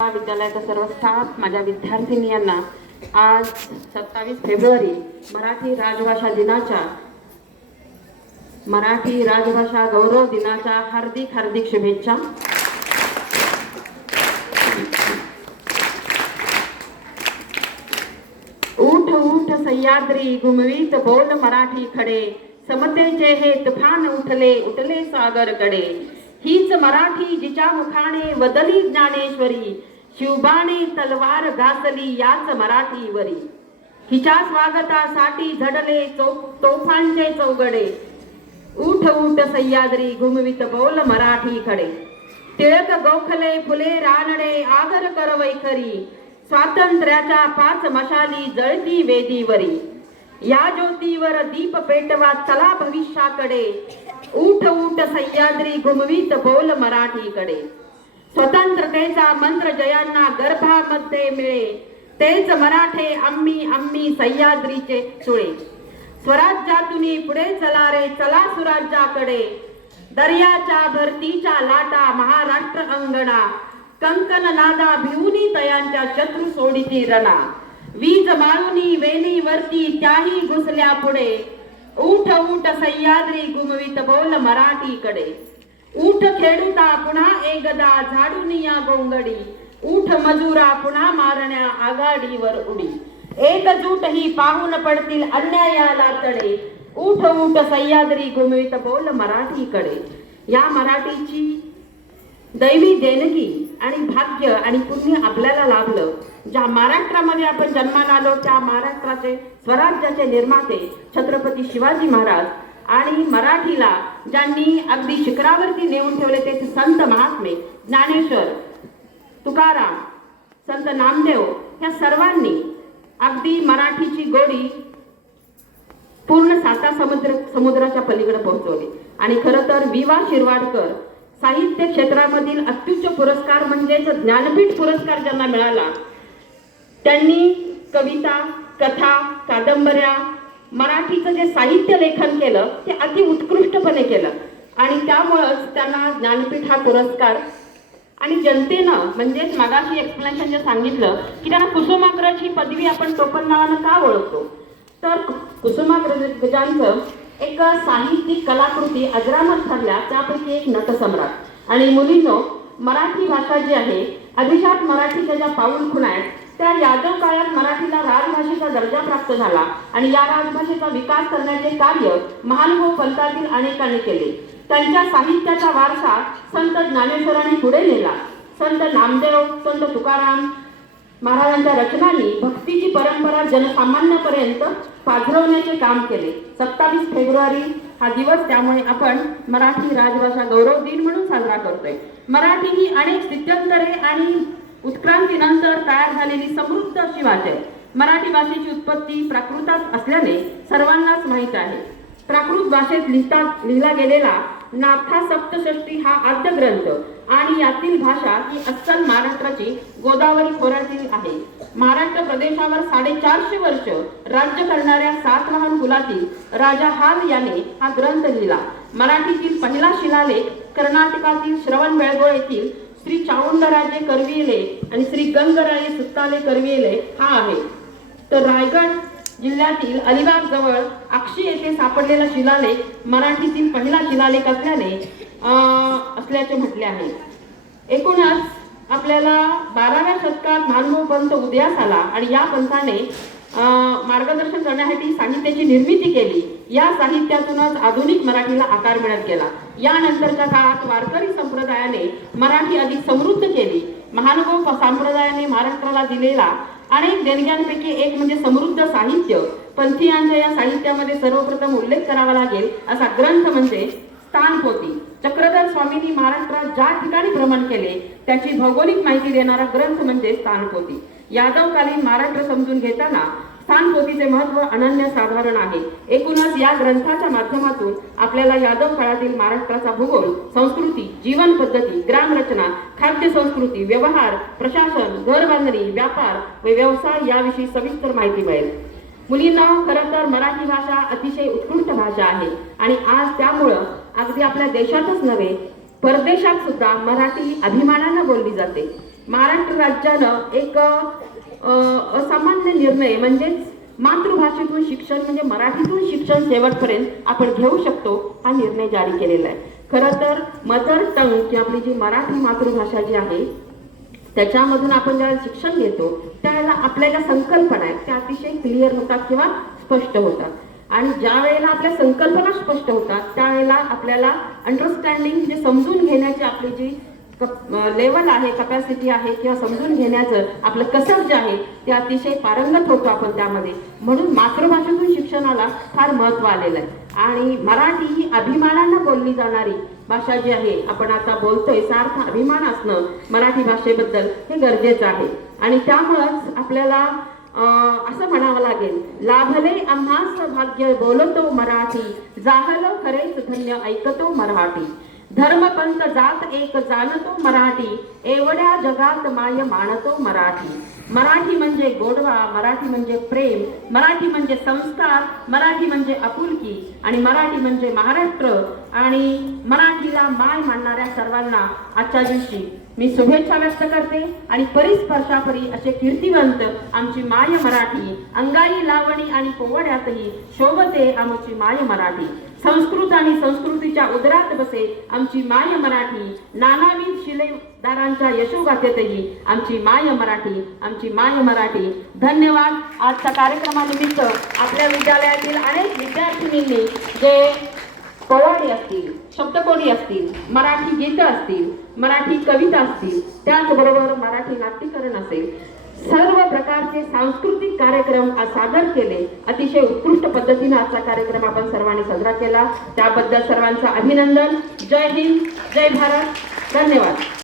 महाविद्यालयाचा सर्व स्टाफ माझ्या विद्यार्थिनी यांना आज सत्तावीस फेब्रुवारी मराठी राजभाषा दिनाच्या मराठी राजभाषा गौरव दिनाच्या हार्दिक हार्दिक शुभेच्छा. उठ उठ सह्याद्री घुमवीत बोल मराठी खडे समतेचे हे तुफान उठले उठले सागरकडे हीच मराठी जिच्या मुखाने बदली ज्ञानेश्वरी शिवबाणी तलवार घासली याच मराठीवरी. हिच्या स्वागतासाठी झडले तोफांचे चौगडे. उठ उठ सह्याद्री घुमवीत बोल मराठी खडे. टिळक गोखले फुले रानडे आदर कर वैखरी स्वातंत्र्याच्या पाच मशाली जळती वेदीवरी. या ज्योतीवर दीप पेटवा चला भविष्याकडे. उठ उठ सह्याद्री घुमवीत बोल मराठीकडे स्वतंत्रतेचा मंत्र जयांना गर्भामध्ये मिळे तेच मराठे आम्ही आम्ही सह्याद्रीचे सुळे. स्वराज्यातून पुढे चला रे चला सुराज्याकडे. दर्याच्या भरतीच्या लाटा महाराष्ट्र अंगणा. कंकन नादा भिवनी तयांच्या शत्रू सोडीची रणा. वीज माळुनी वेणी वरती त्याही घुसल्या पुढे. उठ उठ सह्याद्री गुमवित बोल मराठीकडे. ऊठ खेडूता पुन्हा एकदा झाडून या गोंगडी ऊठ मजुरा पुन्हा मारण्या आघाडीवर उडी एकजूट ही पाहून पडतील अन्यायाला तडे उठ उठ सह्याद्री गुमवीत बोल मराठीकडे या मराठीची दैवी देणगी आणि भाग्य आणि पुण्य आपल्याला लाभलं ज्या महाराष्ट्रामध्ये आपण जन्माला आलो त्या महाराष्ट्राचे स्वराज्याचे निर्माते छत्रपती शिवाजी महाराज आणि मराठीला ज्यांनी अगदी शिखरावरती नेऊन ठेवले ते संत महात्मे ज्ञानेश्वर तुकाराम संत नामदेव ह्या सर्वांनी अगदी मराठीची गोडी पूर्ण साता समुद्र समुद्राच्या पलीकडे पोहोचवली. आणि खरं तर विवा शिरवाडकर साहित्य क्षेत्रामधील अत्युच्च पुरस्कार म्हणजेच ज्ञानपीठ पुरस्कार ज्यांना मिळाला त्यांनी कविता कथा कादंबऱ्या मराठीचं जे साहित्य लेखन केलं ते अति उत्कृष्टपणे केलं. आणि त्यामुळंच त्यांना ज्ञानपीठ हा पुरस्कार. आणि जनतेनं म्हणजेच मागाशी एक्सप्लेनेशन जे सांगितलं की त्यांना कुसुमाग्रज ही पदवी आपण टोपण नावानं का ओळखतो? तर कुसुमाग्रजांचं एक साहित्यिक कलाकृती अजरामर ठरल्या त्यापैकी एक नटसम्राट. आणि मुलींनो मराठी भाषा जी आहे अभिजात मराठीच्या ज्या पाऊल खुणा आहेत त्या यादव काळात मराठीला राजभाषेचा दर्जा प्राप्त झाला आणि या राजभाषेचा विकास करण्याचे कार्य महानुभव हो पंथातील अनेकांनी केले. त्यांच्या साहित्याचा वारसा संत ज्ञानेश्वरांनी पुढे नेला. संत नामदेव संत तुकाराम महाराजांच्या रचनांनी भक्तीची परंपरा जनसामान्यापर्यंत पाझरवण्याचे काम केले. सत्तावीस फेब्रुवारी हा दिवस त्यामुळे आपण मराठी राजभाषा गौरव दिन म्हणून साजरा करतोय. मराठी ही अनेक स्थित्यंतरे आणि उत्क्रांतीनंतर झालेली समृद्ध अशी भाषा आहे. मराठी भाषेची उत्पत्ती प्राकृतात असल्याने सर्वांनाच माहीत आहे. प्राकृत भाषेत लिहिता लिहिला गेलेला नाथा सप्तषष्टी हा आद्य ग्रंथ आणि यातील भाषा ही अस्सल महाराष्ट्राची गोदावरी खोऱ्यातील आहे. महाराष्ट्र प्रदेशावर साडेचारशे वर्ष राज्य करणाऱ्या सातवाहन कुलातील राजा हाल याने हा ग्रंथ लिहिला. मराठीतील पहिला शिलालेख कर्नाटकातील श्रवण बेळगोळ येथील श्री चावंडराजे करविले आणि श्री गंगराजे सुत्ताले करविले हा आहे. तर रायगड जिल्ह्यातील अलिबाग जवळ आक्षी येथे सापडलेला शिलालेख मराठीतील पहिला शिलालेख असल्याने अं, असल्याचे म्हटले आहे. एकूणच आपल्याला बाराव्या शतकात मानव पंथ उदयास आला आणि या पंथाने मार्गदर्शन करण्यासाठी साहित्याची निर्मिती केली. या साहित्यातूनच आधुनिक मराठीला आकार मिळत गेला. यानंतरच्या काळात वारकरी संप्रदायाने मराठी अधिक समृद्ध केली. महानुभव संप्रदायाने महाराष्ट्राला दिलेला अनेक देणग्यांपैकी एक म्हणजे समृद्ध साहित्य. पंथीयांच्या या साहित्यामध्ये सर्वप्रथम उल्लेख करावा लागेल असा ग्रंथ म्हणजे स्थानपोथी चक्रधर स्वामींनी महाराष्ट्रात ज्या ठिकाणी भ्रमण केले त्याची भौगोलिक माहिती देणारा ग्रंथ म्हणजे स्थानपोथी यादवकालीन महाराष्ट्र समजून घेताना स्थान पोथीचे महत्त्व अनन्य साधारण आहे. एकूणच या ग्रंथाच्या माध्यमातून आपल्याला यादव काळातील महाराष्ट्राचा भूगोल संस्कृती जीवन पद्धती ग्रामरचना खाद्य संस्कृती व्यवहार प्रशासन घरबांधणी व्यापार व व्यवसाय याविषयी सविस्तर माहिती मिळेल. मुलींना खरं तर मराठी भाषा अतिशय उत्कृष्ट भाषा आहे आणि आज त्यामुळं अगदी आपल्या देशातच नव्हे परदेशात सुद्धा मराठी अभिमानानं बोलली जाते. महाराष्ट्र राज्यानं एक असामान्य निर्णय म्हणजेच मातृभाषेतून शिक्षण म्हणजे मराठीतून शिक्षण शेवटपर्यंत आपण घेऊ शकतो हा निर्णय जारी केलेला आहे. खरं तर मदर टंग किंवा आपली जी मराठी मातृभाषा जी आहे त्याच्यामधून आपण ज्यावेळेला शिक्षण घेतो त्यावेळेला आपल्याला संकल्पना आहेत त्या अतिशय क्लिअर होतात किंवा स्पष्ट होतात. आणि ज्या वेळेला आपल्या संकल्पना स्पष्ट होतात त्यावेळेला आपल्याला अंडरस्टँडिंग जे म्हणजे समजून घेण्याची आपली जी लेवल आहे कपॅसिटी आहे किंवा समजून घेण्याचं आपलं कसब जे आहे ते अतिशय पारंगत होतो आपण त्यामध्ये. म्हणून मातृभाषेतून शिक्षणाला फार महत्त्व आलेलं आहे. आणि मराठी ही अभिमानानं बोलली जाणारी भाषा जी आहे आपण आता बोलतोय सार्थ अभिमान असणं मराठी भाषेबद्दल हे गरजेचं आहे. आणि त्यामुळंच आपल्याला असं म्हणावं लागेल लाभले आम्हास भाग्य बोलतो मराठी जाहलो खरेच धन्य ऐकतो मराठी. धर्मपंथ जात एक जाणतो मराठी एवढ्या जगात माय मानतो मराठी. मराठी म्हणजे गोडवा मराठी म्हणजे प्रेम मराठी म्हणजे संस्कार मराठी म्हणजे आपुलकी आणि मराठी म्हणजे महाराष्ट्र आणि मराठीला माय मानणाऱ्या सर्वांना आजच्या दिवशी मी शुभेच्छा व्यक्त करते आणि परिस्पर्शापरी असे कीर्तिवंत आमची माय मराठी अंगाई लावणी आणि पोवड्यातही शोभते आमची माय मराठी. संस्कृत आणि संस्कृतीच्या उदरात बसे आमची माय मराठी नानाविध दारांच्या यशोगाथेतही आमची माय मराठी आमची माय मराठी. धन्यवाद. आजच्या कार्यक्रमानिमित्त आपल्या विद्यालयातील अनेक विद्यार्थिनींनी जे पोवाडे असतील शब्दकोडी असतील मराठी गीतं असतील मराठी कविता असतील त्याचबरोबर मराठी नाट्यकरण असेल सर्व प्रकारचे सांस्कृतिक कार्यक्रम सादर केले. अतिशय उत्कृष्ट पद्धतीने आजचा कार्यक्रम आपण सर्वांनी साजरा केला. त्याबद्दल सर्वांचं अभिनंदन. जय हिंद जय भारत. धन्यवाद.